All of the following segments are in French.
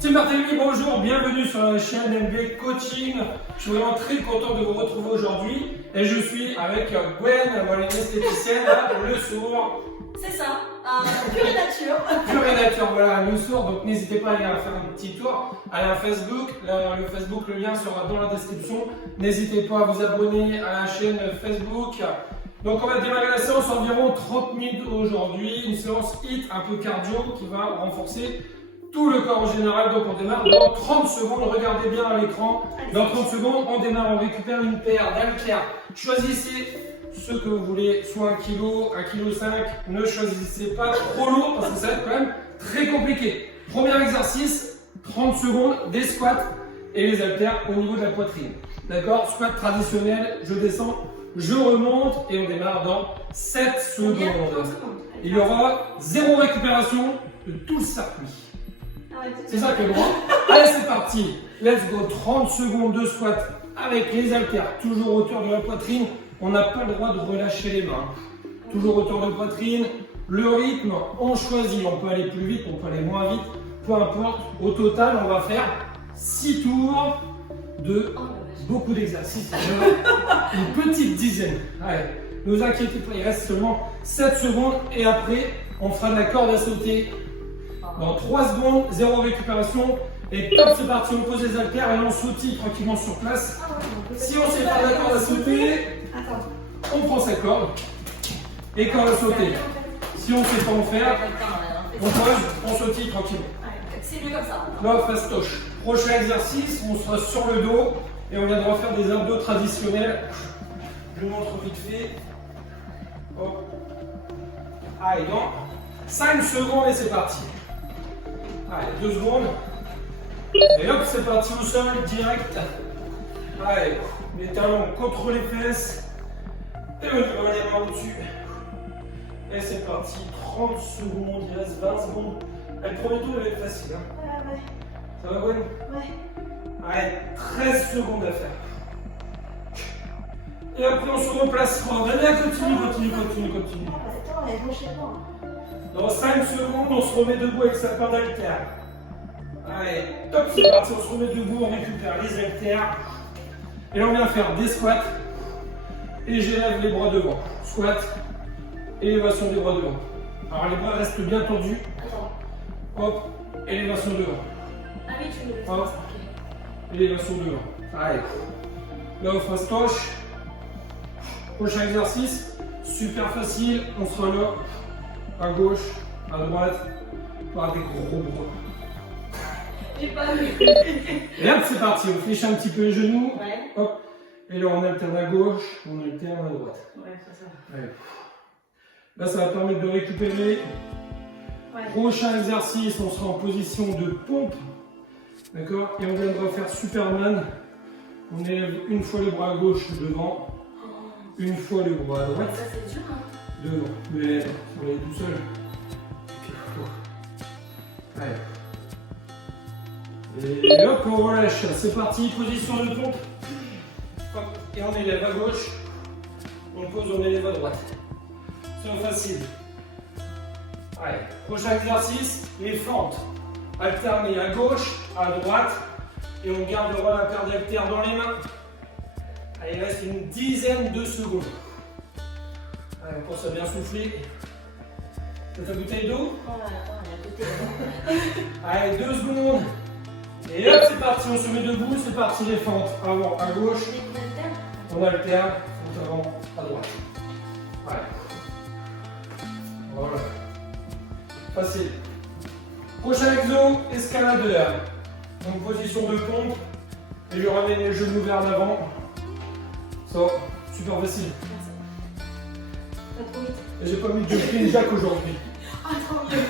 Team Barthélemy, bonjour, bienvenue sur la chaîne MB Coaching. Je suis vraiment très content de vous retrouver aujourd'hui et je suis avec Gwen, mon esthéticienne, le sourd. C'est ça, pure et nature. Pure et nature, voilà, le sourd. Donc n'hésitez pas à aller faire un petit tour. Allez à Facebook, le Facebook, le lien sera dans la description. N'hésitez pas à vous abonner à la chaîne Facebook. Donc on va démarrer la séance environ 30 minutes aujourd'hui, une séance HIIT un peu cardio qui va renforcer tout le corps en général. Donc on démarre dans 30 secondes, regardez bien à l'écran. Dans 30 secondes, on démarre, on récupère une paire d'haltères. Choisissez ce que vous voulez, soit 1 kg, 1,5 kg, ne choisissez pas trop lourd parce que ça va être quand même très compliqué. Premier exercice, 30 secondes, des squats et les haltères au niveau de la poitrine. D'accord? Squat traditionnel, je descends, je remonte et on démarre dans 7 secondes. Il y aura 0 récupération de tout le circuit. C'est ça qui est droit. Allez, c'est parti. Let's go. 30 secondes de squat avec les haltères, toujours hauteur de la poitrine. On n'a pas le droit de relâcher les mains. Toujours hauteur de poitrine. Le rythme, on choisit. On peut aller plus vite, on peut aller moins vite. Peu importe. Au total, on va faire 6 tours de beaucoup d'exercices. Une petite dizaine. Allez, ne vous inquiétez pas, il reste seulement 7 secondes. Et après, on fera de la corde à sauter. Dans 3 secondes, 0 récupération. Et top, c'est parti, on pose les haltères et on sautille tranquillement sur place. Si on sait faire la corde à sauter, on prend sa corde et corde à sauter. Si on ne sait pas en faire, on pose, on sautille tranquillement. C'est mieux comme ça. Là, fastoche. Prochain exercice, on sera sur le dos et on viendra faire des abdos traditionnels. Je vous montre vite fait. Hop. Allez, dans 5 secondes et c'est parti. Allez, 2 secondes. Et hop, c'est parti au sol, direct. Allez, les talons contre les fesses. Et on y va les mains au-dessus. Et c'est parti, 30 secondes, il reste 20 secondes. Le premier tour, il va être facile. Hein. Ouais. Ça va, Gwen? Ouais. Allez, 13 secondes à faire. Et après, on se replace. Allez, continue. Attends, elle bouge chez moi. Dans 5 secondes, on se remet debout avec sa corde haltère. Allez, top, c'est parti, on se remet debout, on récupère les haltères. Et on vient faire des squats. Et j'élève les bras devant. Squat, élévation des bras devant. Alors les bras restent bien tendus. Attends. Hop, élévation devant. Ah oui, tu veux le Hop, élévation devant. Allez, là on fastoche. Prochain exercice, super facile, on sera là. À gauche, à droite, par des gros bras. J'ai pas vu. Et hop, c'est parti, on fléchit un petit peu les genoux. Ouais. Hop, et là on alterne à gauche, on alterne à droite. Ouais, c'est ça. Allez. Là, ça va permettre de récupérer. Ouais. Prochain exercice, on sera en position de pompe. D'accord? Et on viendra faire Superman. On élève une fois le bras à gauche devant, une fois le bras à droite. Ça, c'est dur, hein. Devant, mais on est tout seul. Allez. Et hop, on relâche. C'est parti, position de pompe. Hop, et on élève à gauche. On pose, on élève à droite. C'est facile. Allez, prochain exercice, les fentes. Alterner à gauche, à droite. Et on gardera la paire d'haltères dans les mains. Allez, il reste une dizaine de secondes. Allez, on pense à bien souffler. C'est ta bouteille d'eau? Allez, 2 secondes. Et hop, c'est parti, on se met debout, c'est parti les fentes. Avant, à gauche, on alterne, fente avant, à droite. Allez. Voilà. Facile. Prochain exo, escaladeur. Donc position de pompe. Et je ramène les genoux vers l'avant. Ça, super facile. Et j'ai pas mis de jumping jack aujourd'hui. Ah, tant mieux.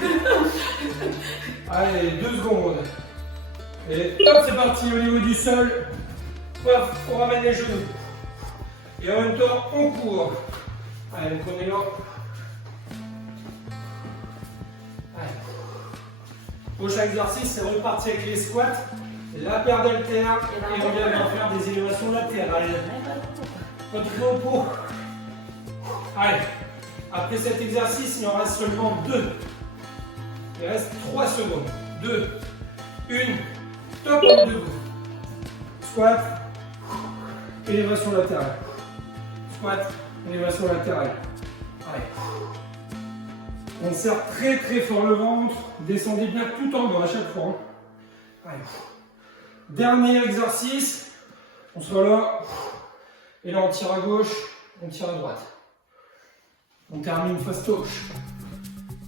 Allez, 2 secondes. Et hop, c'est parti au niveau du sol. Hop, on ramène les genoux. Et en même temps, on court. Allez, donc on est là. Allez. Prochain exercice, c'est reparti avec les squats. La paire d'haltères. Et on vient de faire des élévations latérales. Continue au pot. Allez. Après cet exercice, il en reste seulement 2. Il reste 3 secondes. 2, 1, top, on est debout. Squat, élévation latérale. Squat, élévation latérale. Allez. On serre très très fort le ventre. Descendez bien tout en bas à chaque fois. Allez. Dernier exercice. On sera là. Et là on tire à gauche, on tire à droite. On termine fastoche.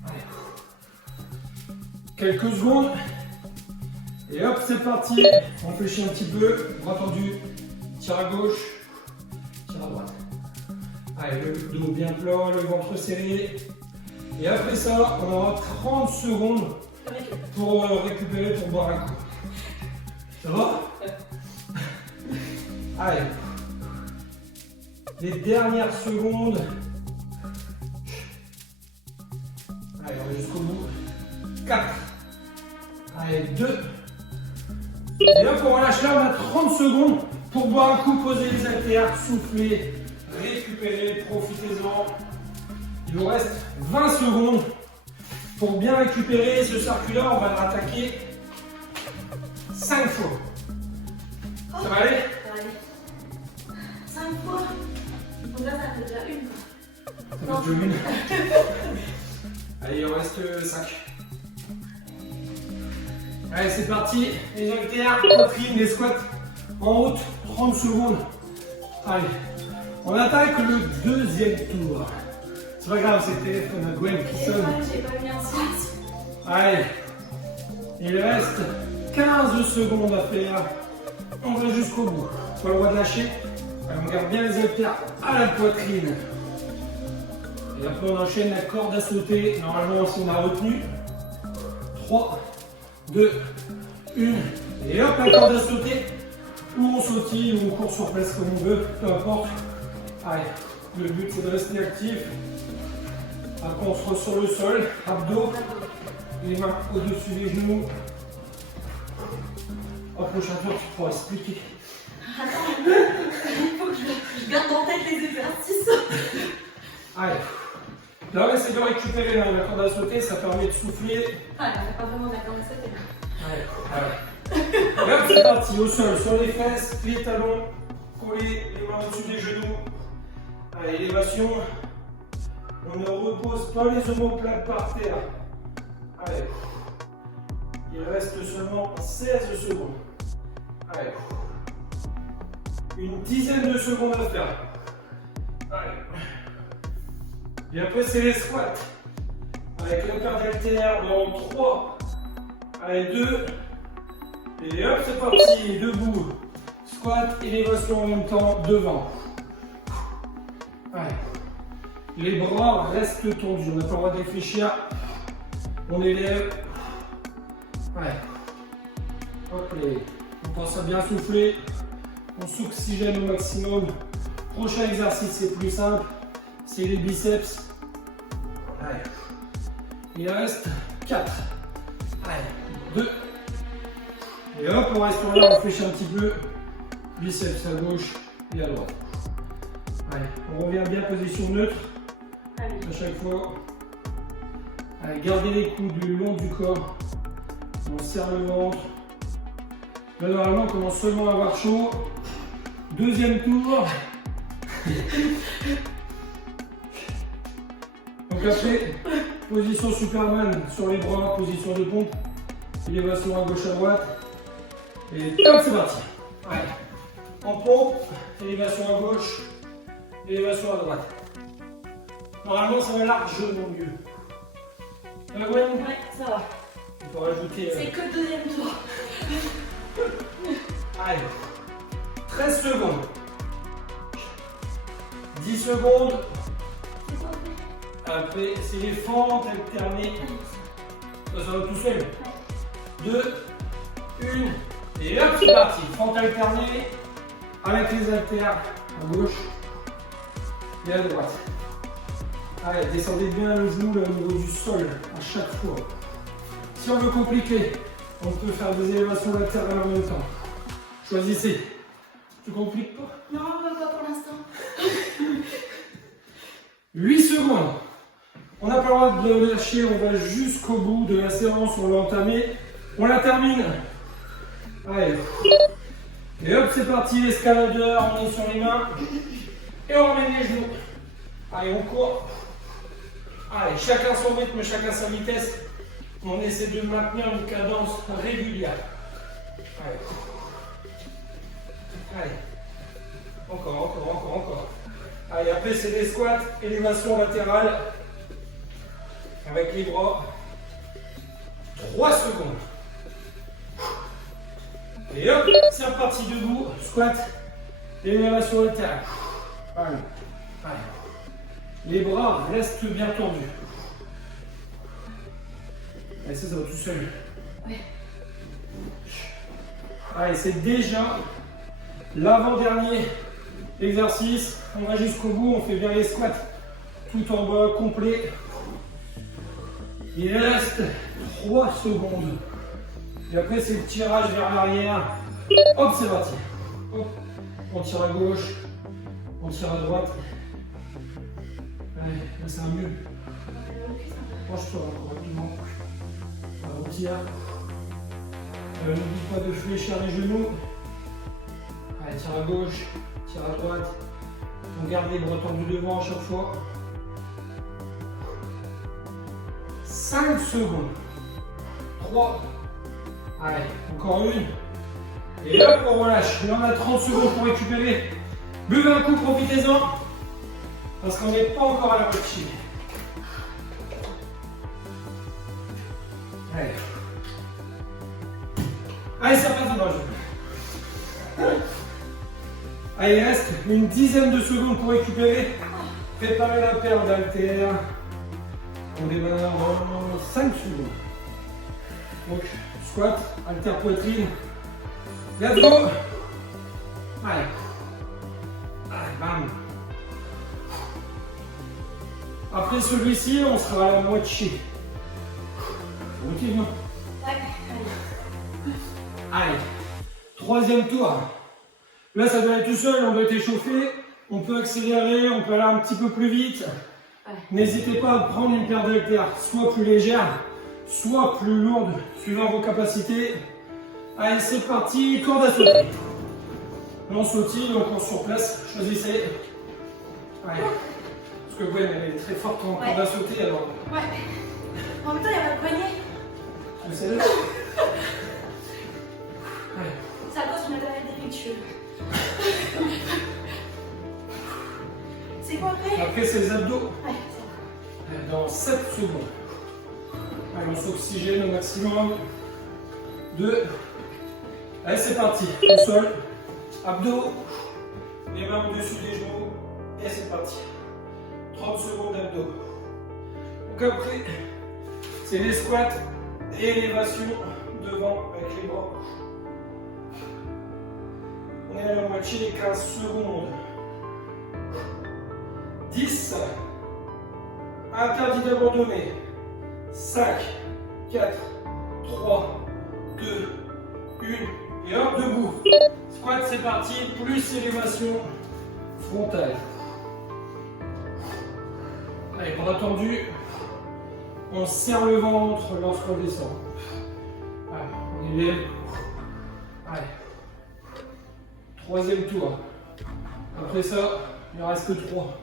Allez. Quelques secondes. Et hop, c'est parti. On fléchit un petit peu. Bras tendu. Tire à gauche. Tire à droite. Allez, le dos bien plat, le ventre serré. Et après ça, on aura 30 secondes pour récupérer, pour boire un coup. Ça va? Allez. Les dernières secondes. Allez, on va jusqu'au bout. 4. Allez, 2. Et hop, on relâche là, on a 30 secondes pour boire un coup, poser les haltères, souffler, récupérer, profitez-en. Il vous reste 20 secondes pour bien récupérer ce circuit-là. On va le rattaquer 5 fois. Ça va aller? Ça va aller. 5 fois. Donc là, ça fait déjà une. Ça fait déjà une. Allez, il en reste 5. Allez, c'est parti. Les haltères, poitrine, les squats en haute, 30 secondes. Allez, on attaque le deuxième tour. C'est pas grave, c'est le téléphone à Gwen qui sonne. J'ai pas mis un silence. Allez, il reste 15 secondes à faire. On va jusqu'au bout. Pas le droit de lâcher. Allez, on garde bien les haltères à la poitrine. Et après, on enchaîne la corde à sauter. Normalement, si on a retenu. 3, 2, 1. Et hop, la corde à sauter. Ou on sautille, ou on court sur place comme on veut. Peu importe. Allez, le but c'est de rester actif. Après, on se rend sur le sol. Abdos. Les mains au-dessus des genoux. Au prochain tour, tu pourras expliquer. Attends, il faut que je garde en tête les exercices. Allez. Là, on essaie de récupérer la corde à sauter, ça permet de souffler. Ah, on n'a pas vraiment d'accord avec ça. Allez, allez. Et hop, c'est parti, au sol, sur les fesses, les talons, collés, les mains au-dessus des genoux. Allez, élévation. On ne repose pas les omoplates par terre. Allez. Il reste seulement 16 secondes. Allez. Une dizaine de secondes à faire. Allez. Et après, c'est les squats. Avec la paire d'haltères dans 3. Allez, 2. Et hop, c'est parti. Debout. Squat, élévation en même temps, devant. Allez. Les bras restent tendus. On n'a pas le droit de réfléchir. On élève. Allez. Hop, on pense à bien souffler. On s'oxygène au maximum. Prochain exercice, c'est plus simple. C'est les biceps. Allez. Il reste 4. Allez. 2. Et hop, on reste là, on réfléchit un petit peu. Biceps à gauche et à droite. Allez, on revient bien position neutre. À chaque fois. Allez, gardez les coudes le long du corps. On serre le ventre. Là, normalement, on commence seulement à avoir chaud. Deuxième tour. Donc après, position Superman sur les bras, position de pompe. Élévation à gauche à droite. Et hop, c'est parti. Allez. En pompe, élévation à gauche, élévation à droite. Normalement, ça va largement mieux. Ça va, Gwen? Ouais, ça va. On peut rajouter. C'est que le deuxième tour. Allez. 13 secondes. 10 secondes. Après, c'est les fentes alternées. Ça va tout seul. 2, 1. Et hop, c'est parti. Fente alternée avec les haltères à gauche et à droite. Allez, descendez bien le genou là, au niveau du sol à chaque fois. Si on veut compliquer, on peut faire des élévations latérales en même temps. Choisissez. Tu compliques pas? Non, pas pour l'instant. 8 secondes. On n'a pas le droit de lâcher, on va jusqu'au bout de la séance, on l'a entamée. On la termine Allez. Et hop, c'est parti, escaladeur, on est sur les mains. Et on remet les genoux. Allez, on court. Allez, chacun son rythme, chacun sa vitesse. On essaie de maintenir une cadence régulière. Allez. Allez. Encore. Allez, après c'est des squats, élévation latérale. Avec les bras. 3 secondes. Et hop, c'est reparti debout. Squat, élévation latérale. Allez. Les bras restent bien tendus. Allez, ça va tout seul. Ouais. Allez, c'est déjà l'avant-dernier exercice. On va jusqu'au bout, on fait bien les squats tout en bas, complet. Il reste 3 secondes. Et après, c'est le tirage vers l'arrière. Hop, c'est parti. Hop. On tire à gauche, on tire à droite. Allez, là c'est un mieux. Penche-toi rapidement. On tire. N'oublie pas de fléchir les genoux. Allez, tire à gauche, tire à droite. On garde les bras tendus devant à chaque fois. 5 secondes. 3. Allez, encore une. Et hop, on relâche. Là, on a 30 secondes pour récupérer. Buvez un coup, profitez-en. Parce qu'on n'est pas encore à la moitié. Allez. Allez, c'est reparti dans le jeu. Allez, il reste une dizaine de secondes pour récupérer. Préparez la paire d'haltères. On démarre dans 5 secondes. Donc, squat, haltère poitrine. Let's go. Allez. Allez, bam. Après celui-ci, on sera à la moitié. Ok, non? Ouais. Allez. Troisième tour. Là, ça doit être tout seul, on doit être échauffé. On peut accélérer, on peut aller un petit peu plus vite. Ouais. N'hésitez pas à prendre une paire d'haltères, soit plus légère, soit plus lourde, suivant vos capacités. Allez, c'est parti, corde à sauter. On sautille, donc on sur place, choisissez. Allez. Parce que Gwen, elle est très forte en corde à sauter, alors. Ouais. En même temps, il y a pas de poignet. Je sais. Allez. C'est à cause du matériel défectueux. C'est quoi après? Après, c'est les abdos. Ouais, Dans 7 secondes. Allez, on s'oxygène au maximum. 2. Allez, c'est parti. Au sol. Abdos. Les mains au-dessus des genoux. Et c'est parti. 30 secondes d'abdos. Donc après, c'est les squats et élévation devant avec les bras. On est à la moitié, 15 secondes. 10. Interdit d'abandonner. 5, 4, 3, 2, 1. Et hop, debout. Squat, c'est parti. Plus élévation frontale. Allez, bras tendus. On serre le ventre lorsqu'on descend. Allez, on élève. Allez. Troisième tour. Après ça, il ne reste que 3.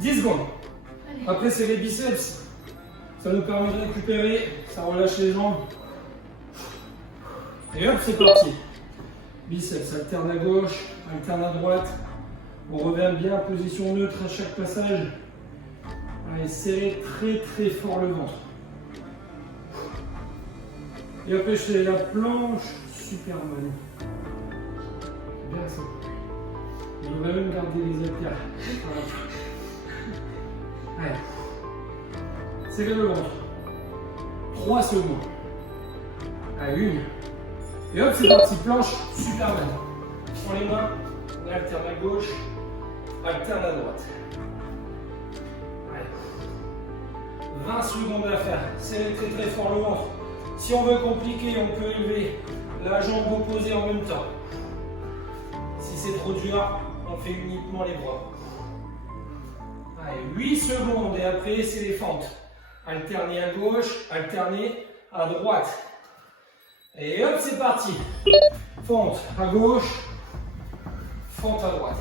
10 secondes. Après, c'est les biceps. Ça nous permet de récupérer. Ça relâche les jambes. Et hop, c'est parti. Biceps, alterne à gauche, alterne à droite. On revient bien en position neutre à chaque passage. Allez, serrez très très fort le ventre. Et après, je fais la planche Superman. Bien ça. Et on va même garder les haltères. Voilà. Allez. Serrez le ventre. 3 secondes. Allez, 1. Et hop, c'est parti. Planche Superman. On les mains. On alterne à gauche. Alterne à droite. Allez. 20 secondes à faire. Serrez très très fort le ventre. Si on veut compliquer, on peut élever la jambe opposée en même temps. Si c'est trop dur, on fait uniquement les bras. Allez, 8 secondes et après c'est les fentes. Alterner à gauche, alterner à droite. Et hop, c'est parti. Fente à gauche, fente à droite.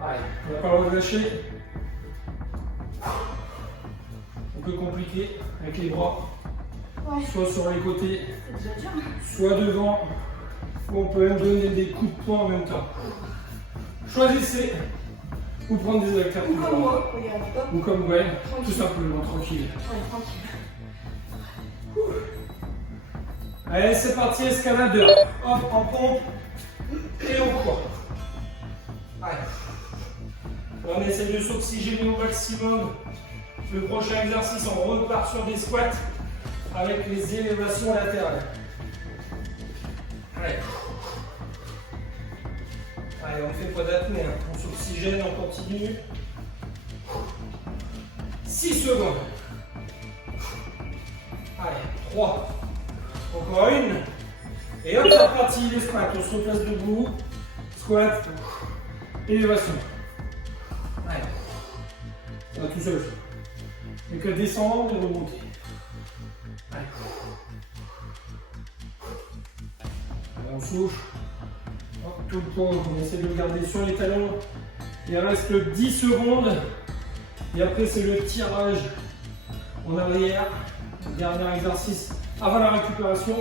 Allez, on n'a pas le droit de lâcher. Un peu compliqué avec les bras. Ouais. Soit sur les côtés, C'est déjà dur. soit devant. Ou on peut même donner des coups de poing en même temps. Choisissez ou prendre des haltères. Ou comme moi, regarde, hop. Ou comme Gwen, tout Tranquille. simplement, tranquille. Ouais, tranquille. Allez, c'est parti, escaladeur. Hop, en pompe et on court. Allez. On essaie de s'oxygéner au maximum. Le prochain exercice, on repart sur des squats avec les élévations latérales. Allez. Allez, on ne fait pas d'apnée, hein. On s'oxygène, on continue. 6 secondes. Allez, 3. Encore une. Et hop, c'est reparti, les squats. On se replace debout. Squat. Élévation. Allez. Ça va tout seul. Il n'y a qu'à descendre et remonter. Allez. Allez, on souffle. Hop, tout le poids, on essaie de le garder sur les talons. Il reste 10 secondes. Et après, c'est le tirage en arrière. Dernier exercice avant la récupération.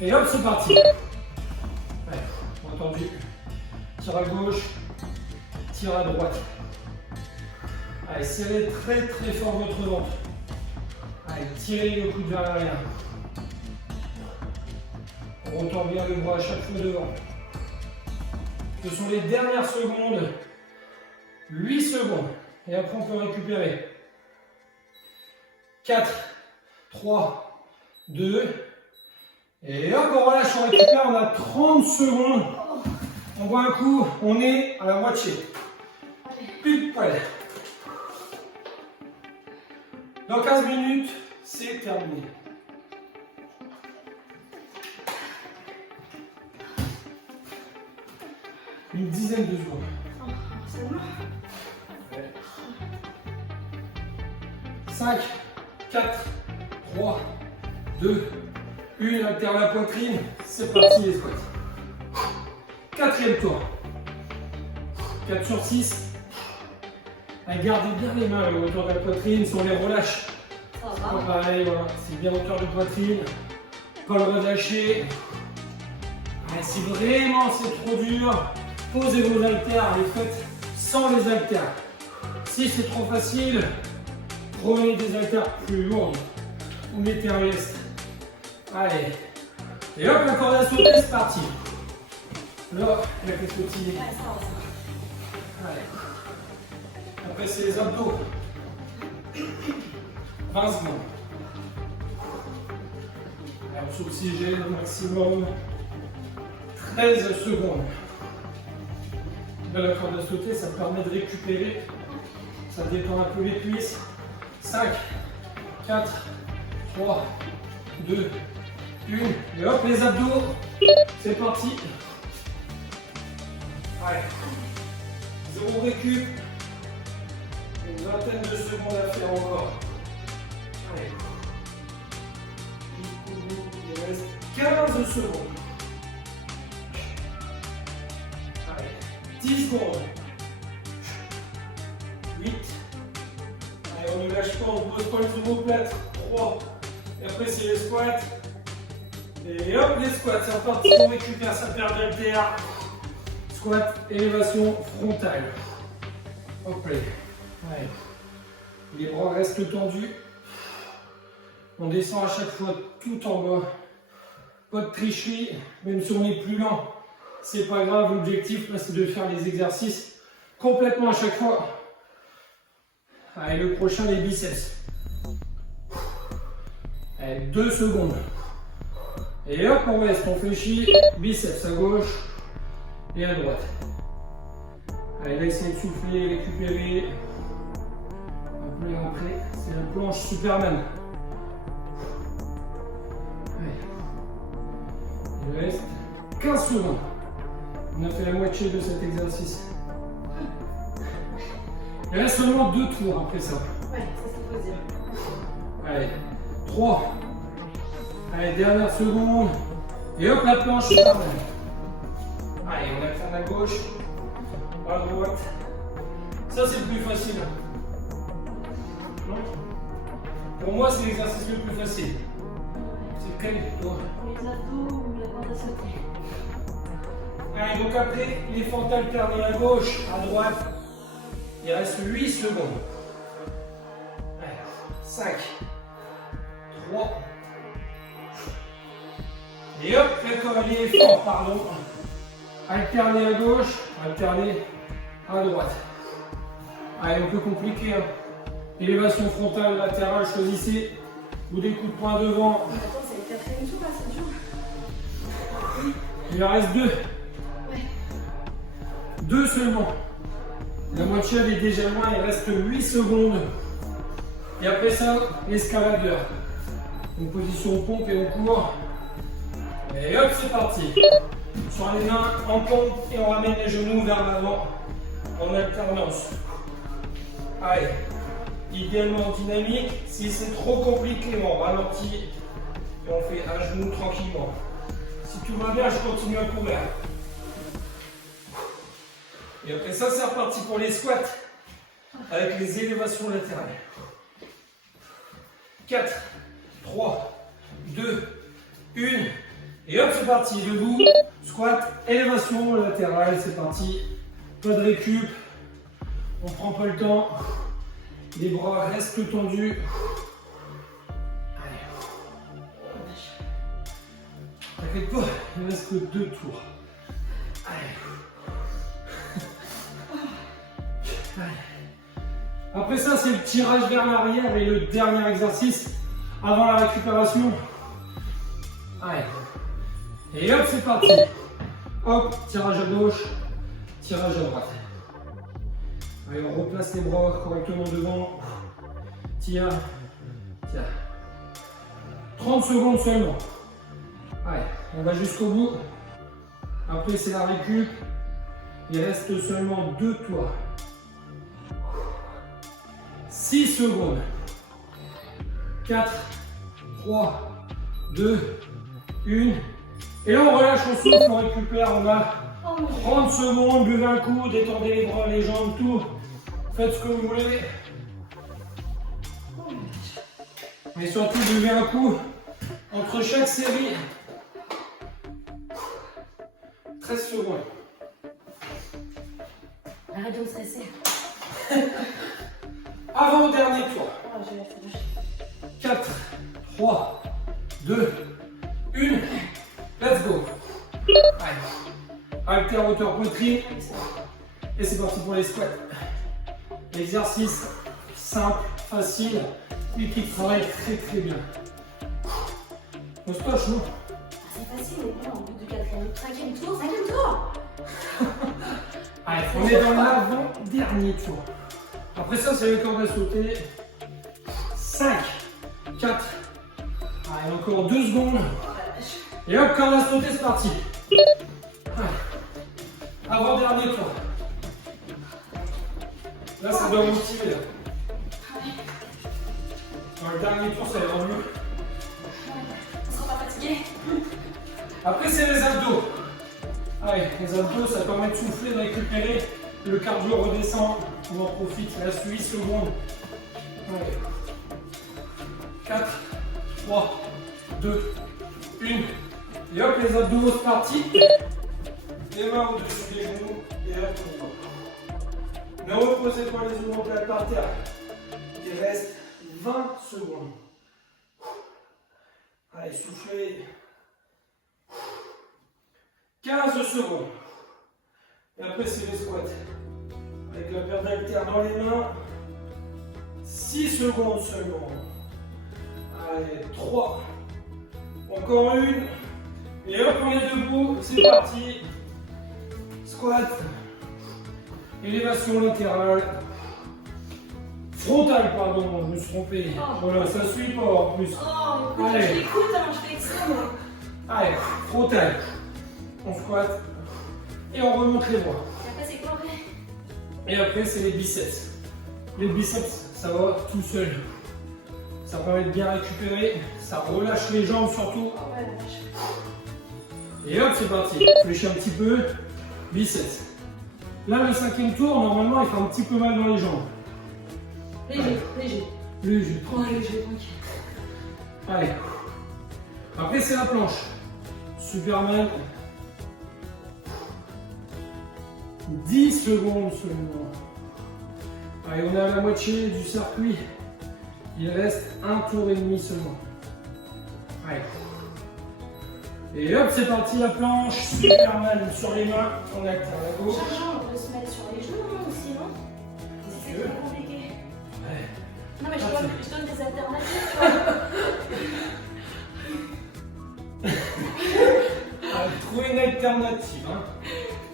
Et hop, c'est parti. Allez, entendu. Tire à gauche, tire à droite. Allez, serrez très très fort votre ventre. Allez, tirez le coude vers l'arrière. On retend bien le bras à chaque fois devant. Ce sont les dernières secondes. 8 secondes. Et après, on peut récupérer. 4, 3, 2. Et hop, on relâche, on récupère. On a 30 secondes. On voit un coup, on est à la moitié. Pile poil. Dans 15 minutes, c'est terminé. Une dizaine de secondes. Oh, seulement. 5, 4, 3, 2, 1, alterne la poitrine, c'est parti les squats. Quatrième tour. 4 sur 6. Gardez bien les mains autour de la poitrine, si on les relâche. Ça va. Pareil, voilà, c'est bien hauteur de poitrine. Pas le relâcher. Si vraiment c'est trop dur, posez vos haltères, les faites sans les haltères. Si c'est trop facile, prenez des haltères plus lourdes. Vous mettez un reste. Allez. Et hop, la corde à sauter, c'est parti. Là, la tête sautille. Ouais, ça va. Allez. Après, c'est les abdos. 20 secondes. Allez, on s'oxygène au maximum. 13 secondes. Là, la corde à sauter, ça permet de récupérer. Ça détend un peu les cuisses. 5, 4, 3, 2, 1. Et hop, les abdos. C'est parti. Allez. 0 récup. Une vingtaine de secondes à faire encore. Allez. Il reste 15 secondes. Allez. 10 secondes. 8. Allez, on ne lâche pas, on pose pas les omoplates. 3. Et après, c'est les squats. Et hop, les squats. C'est reparti, on récupère sa paire d'haltères. Squat, élévation frontale. Hop là. Allez. Les bras restent tendus. On descend à chaque fois tout en bas. Pas de tricherie, même si on est plus lent. C'est pas grave, l'objectif là c'est de faire les exercices complètement à chaque fois. Allez, le prochain, les biceps. Allez, 2 secondes. Et hop, on reste, on fléchit. Biceps à gauche et à droite. Allez, là, essayez de souffler, récupérer. Hop, là, après, c'est la planche Superman. Allez. Il reste 15 secondes. On a fait la moitié de cet exercice. Il reste seulement 2 tours après ça. Ouais, c'est ce qu'il faut dire. Allez, 3, Allez, dernière seconde. Et hop, la planche. Allez, on alterne à gauche, à droite. Ça, c'est le plus facile. Non? Pour moi, c'est l'exercice le plus facile. C'est lequel toi? Pour les abdos ou la corde à sauter. Allez, donc après, les fentes alternées à gauche, à droite, il reste 8 secondes. Allez, 5, 3, et hop, les fentes, pardon. Alterner à gauche, alterner à droite. Allez, un peu compliqué. Hein. Élévation frontale, latérale, choisissez. Ou des coups de poing devant. Attends, c'est le quatrième tour là, c'est dur. Il en reste 2. Ouais. 2 seulement. La moitié elle est déjà loin, il reste 8 secondes. Et après ça, l'escaladeur. Une position pompe et on court. Et hop, c'est parti. Sur les mains en pompe et on ramène les genoux vers l'avant en alternance. Allez, idéalement dynamique. Si c'est trop compliqué, on ralentit et on fait un genou tranquillement. Si tout va bien, je continue à courir. Et après ça, c'est reparti pour les squats avec les élévations latérales. 4, 3, 2, 1. Et hop, c'est parti. Debout, squat, élévation latérale. C'est parti. Pas de récup. On prend pas le temps. Les bras restent tendus. Allez. T'inquiète pas, il ne reste que 2 tours. Allez. Allez. Après ça, c'est le tirage vers l'arrière et le dernier exercice avant la récupération. Allez. Et hop, c'est parti. Hop, tirage à gauche, tirage à droite. Allez, on replace les bras correctement devant. Tire, tire. 30 secondes seulement. Allez, on va jusqu'au bout. Après, c'est la récup. Il reste seulement 2 tours. 6 secondes. 4, 3, 2, 1. Et là, on relâche on souffle, on récupère, on a 30 secondes, buvez un coup, détendez les bras, les jambes, tout. Faites ce que vous voulez. Mais surtout, buvez un coup entre chaque série. 13 secondes. Arrête de me stresser. Avant-dernier tour. Oh, j'ai lâché. 4, 3, 2, 1. Let's go. Allez. Haltère hauteur poitrine. Et c'est parti pour les squats. Exercice simple, facile, et qui travaille très très bien. On se toche, non? C'est facile, mais bon, au bout du cinquième tour. Allez, on est dans l'avant-dernier tour. Après ça, c'est les cordes à sauter. 5, 4, allez, encore 2 secondes. Et hop, corde à sauter, c'est parti. Avant-dernier tour. Là, ça doit motiver. Dans le dernier tour, ça ira mieux. On sera pas fatigué. Après, c'est les abdos. Allez, les abdos, ça permet de souffler, de récupérer. Le cardio redescend. On en profite. Il reste 8 secondes. Allez. 4, 3, 2, 1. Et hop, les abdos, c'est parti. Les mains au-dessus des genoux. Et hop, on va. Ne reposez pas les omoplates par terre. Il reste 20 secondes. Allez, soufflez. 15 secondes. Et après, c'est les squats. Avec la paire d'haltères dans les mains. 6 secondes seulement. Allez, 3. Encore une. Et hop, on est debout. C'est parti. Squat. Élévation latérale. Frontale, pardon, je me suis trompé. Voilà, ça suit pas en plus. Oh, écoute, je l'écoute, hein, je fais exprès, moi. Allez, frontale. On squatte. Et on remonte les bras. Et après, c'est quoi après? Et après, c'est les biceps. Les biceps, ça va tout seul. Ça permet de bien récupérer. Ça relâche les jambes surtout. Ah ouais, la vache. Et hop, c'est parti. Fléchis un petit peu. Biceps. Là, le 5e tour, normalement, il fait un petit peu mal dans les jambes. Léger, léger. Léger. Oh, léger, tranquille. Allez. Après, c'est la planche. Superman. 10 secondes seulement. Allez, on est à la moitié du circuit. Il reste un tour et demi seulement. Allez. Et hop, c'est parti la planche. Superman sur les mains. On alterne à gauche. Chaque jambe, on peut se mettre sur les genoux aussi, non? C'est trop compliqué. Ouais. Non, mais je donne des alternatives, tu vois. Allez, trouvez une alternative. Hein.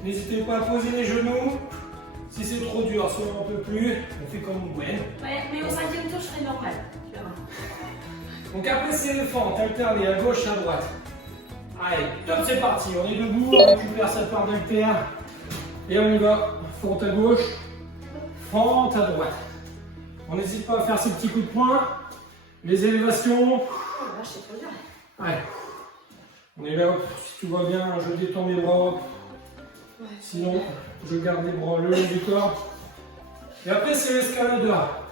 N'hésitez pas à poser les genoux. Si c'est trop dur, si on n'en peut plus, on fait comme Gwen. Ouais, mais au 5e tour, je serai normal. Tu verras. Donc après, c'est éléphant. Alterner à gauche, à droite. Allez, top, c'est parti. On est debout, on récupère sa part d'haltère. Et on y va. Fente à gauche, fente à droite. On n'hésite pas à faire ces petits coups de poing. Les élévations. Oh la vache, c'est trop dur. Allez. On est là, hop. Si tu vois bien, je détends mes bras. Hop. Ouais. Sinon, je garde les bras le long du corps. Et après, c'est l'escaladeur.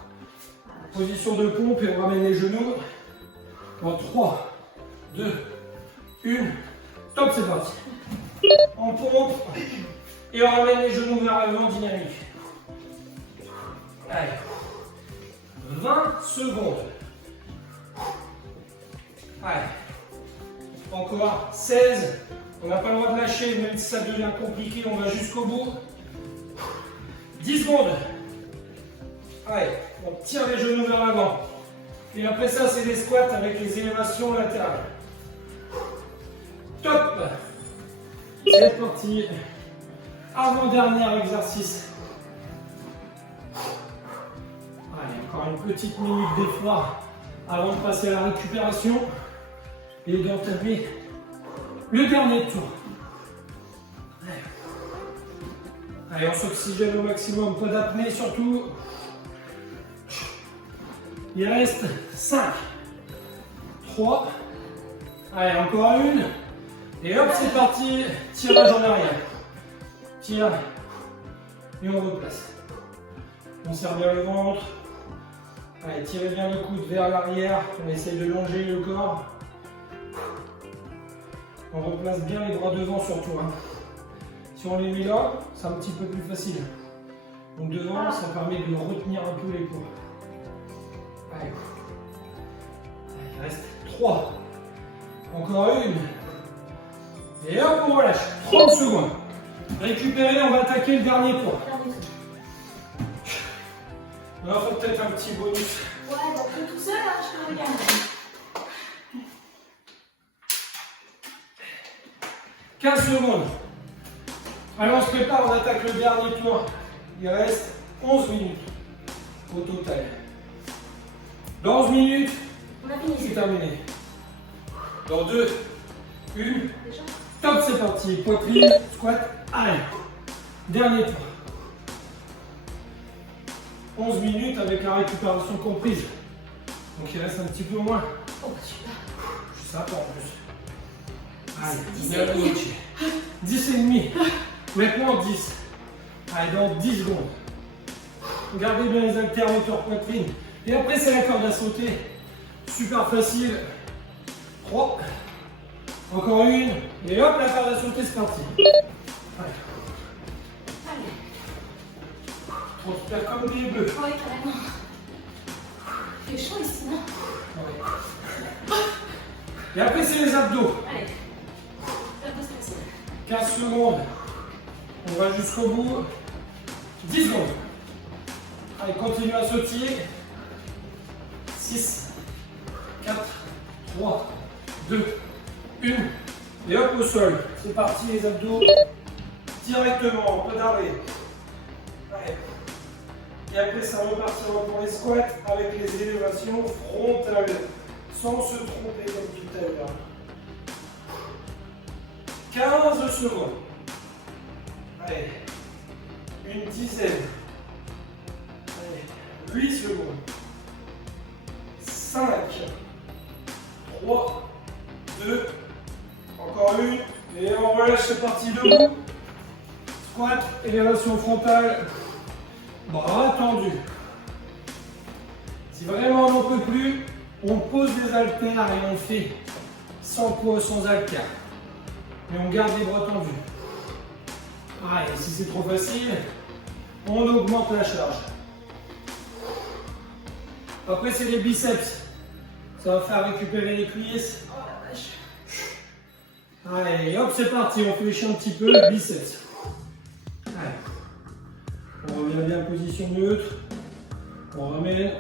Position de pompe et on ramène les genoux. Dans 3, 2, 1. Top, c'est parti. On pompe et on ramène les genoux vers l'avant, dynamique. Allez. 20 secondes. Allez. Encore 16. On n'a pas le droit de lâcher, même si ça devient compliqué, on va jusqu'au bout. 10 secondes. Allez, on tire les genoux vers l'avant. Et après ça, c'est des squats avec les élévations latérales. Top. C'est parti. Avant-dernier exercice. Allez, encore une petite minute d'effort avant de passer à la récupération et d'entamer le dernier tour. Allez, on s'oxygène au maximum, pas d'apnée surtout. Il reste 5, 3, allez, encore une. Et hop, c'est parti, tirage en arrière. Tire, et on replace. On serre bien le ventre. Allez, tirez bien le coude vers l'arrière, on essaye de longer le corps. On replace bien les bras devant surtout. Hein. Si on les met là, c'est un petit peu plus facile. Donc devant, ça permet de retenir un peu les poids. Allez. Il reste 3. Encore une. Et hop, on relâche. 30 secondes. Récupérer, on va attaquer le dernier poids. On faut peut-être un petit bonus. Ouais, donc tout seul, hein, je te regarde. 15 secondes. Allez, on se prépare, on attaque le dernier tour. Il reste 11 minutes au total. Dans 11 minutes, On a fini. c'est terminé. Dans 2, 1, Déjà top, c'est parti. Poitrine, squat, allez. Dernier tour. 11 minutes avec la récupération comprise. Donc il reste un petit peu moins. Oh, super. Je sais pas en plus. Allez, 10 on est à la moitié. 10 et demi. Maintenant 10. Allez, dans 10 secondes. Gardez bien les haltères hauteur poitrine. Et après, c'est la corde à sauter. Super facile. 3. Encore une. Et hop, la corde à sauter, c'est parti. Allez. Allez. Transpire comme des bœufs. Ouais, carrément. Il fait chaud ici, non? Et après, c'est les abdos. Allez. Faire deux stressés. 15 secondes. On va jusqu'au bout. 10 secondes. Allez, continue à sautiller. 6, 4, 3, 2, 1. Et hop au sol. C'est parti les abdos. Directement, pas d'arrêt. Allez. Et après, ça repartira pour les squats avec les élévations frontales. Sans se tromper comme tout à l'heure. 15 secondes. Allez. Une dizaine. Allez. 8 secondes. 7. 5, 3, 2, encore une, et on relâche, c'est parti, debout. Squat, élévation frontale, bras tendus. Si vraiment on n'en peut plus, on pose les haltères et on fait sans poids, sans haltères. Mais on garde les bras tendus. Allez, si c'est trop facile, on augmente la charge. Après, c'est les biceps. Ça va faire récupérer les cuisses. Oh la vache. Allez, hop, c'est parti. On fléchit un petit peu, biceps. Allez. On revient bien en position neutre. On ramène.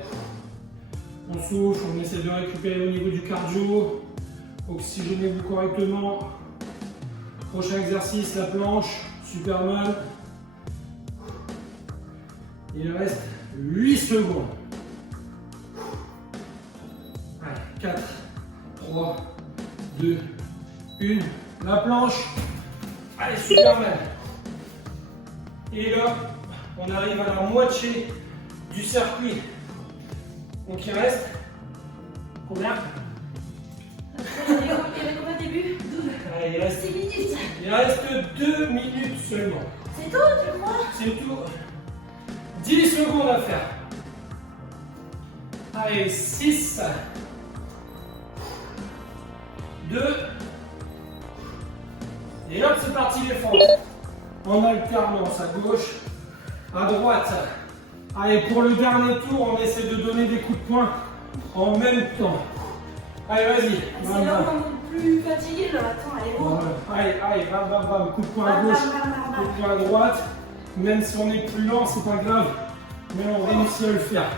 On souffle. On essaie de récupérer au niveau du cardio. Oxygénez-vous correctement. Prochain exercice, la planche. Superman. Il reste 8 secondes. Allez, 4, 3, 2, 1. La planche. Allez, Superman. Et là, on arrive à la moitié du circuit. Donc il reste combien? Il y avait combien au début? 12. Allez, il reste 6 minutes. 2 minutes seulement. C'est tout, tu crois? C'est tout. 10 secondes à faire. Allez, 6, 2, et hop, c'est parti les fentes. En alternance, à gauche, à droite. Allez, pour le dernier tour, on essaie de donner des coups de poing en même temps. Allez, vas-y. C'est là où on est plus fatigué là. Attends, allez, oh. Allez, allez, bam, bam, bam. Coup de poing à Bam, gauche, bam, bam, bam, coup bam. de poing à droite. Même si on est plus lent, c'est pas grave. Mais on réussit à le faire.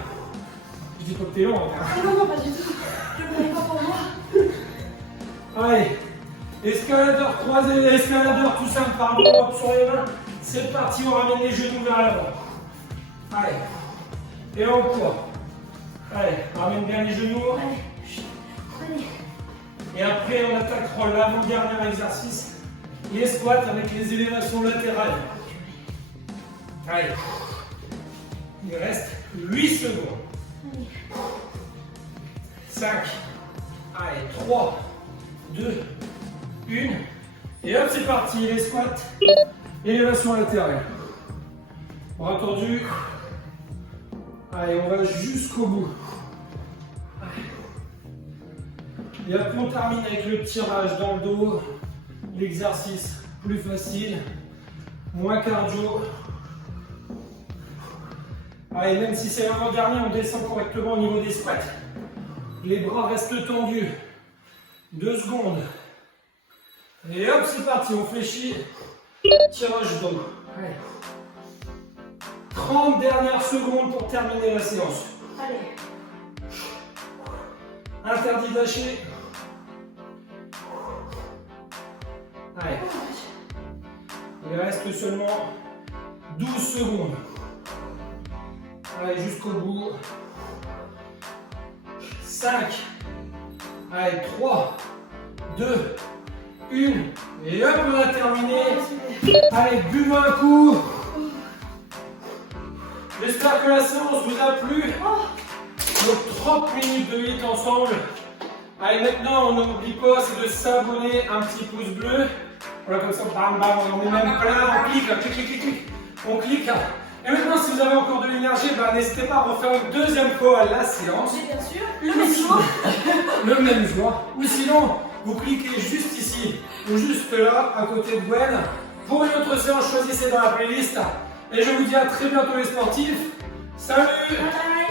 Je dis pas que t'es lent. Hein. Ah non, non, pas du tout. Je ne connais pas pour moi. Allez, escaladeur croisé, escaladeur tout simple par l'Europe sur les mains. C'est parti, on ramène les genoux vers l'avant. Allez, et on court. Allez, on ramène bien les genoux. Allez, chut. Allez. Et après, on attaquera l'avant-dernier exercice, les squats avec les élévations latérales. Allez, il reste 8 secondes. 5, allez, 3, 2, 1, et hop, c'est parti, les squats, élévation latérale. Bras tendus. Allez, on va jusqu'au bout. Allez. Et après, on termine avec le tirage dans le dos. L'exercice plus facile, moins cardio. Allez, même si c'est l'avant-dernier, on descend correctement au niveau des squats. Les bras restent tendus. 2 secondes. Et hop, c'est parti, on fléchit. Tirage dos. Allez. 30 dernières secondes pour terminer la séance. Allez. Interdit de lâcher. Allez. Il reste seulement 12 secondes. Allez, jusqu'au bout. 5. Allez, 3, 2, 1. Et hop, on a terminé. Allez, buvons un coup. J'espère que la séance vous a plu. Donc 30 minutes de hit ensemble. Allez, maintenant, on n'oublie pas, c'est de s'abonner, un petit pouce bleu. Voilà, comme ça, bam, bam, on est même plein, on clique, clic, clic, clic, clic, on clique. Et maintenant, si vous avez encore de l'énergie, bah, n'hésitez pas à refaire une deuxième fois la séance. Oui, bien sûr. Le même jour. Le même jour. Ou sinon, vous cliquez juste ici, ou juste là, à côté de Gwen. Pour une autre séance, choisissez dans la playlist. Et je vous dis à très bientôt les sportifs. Salut! Bye.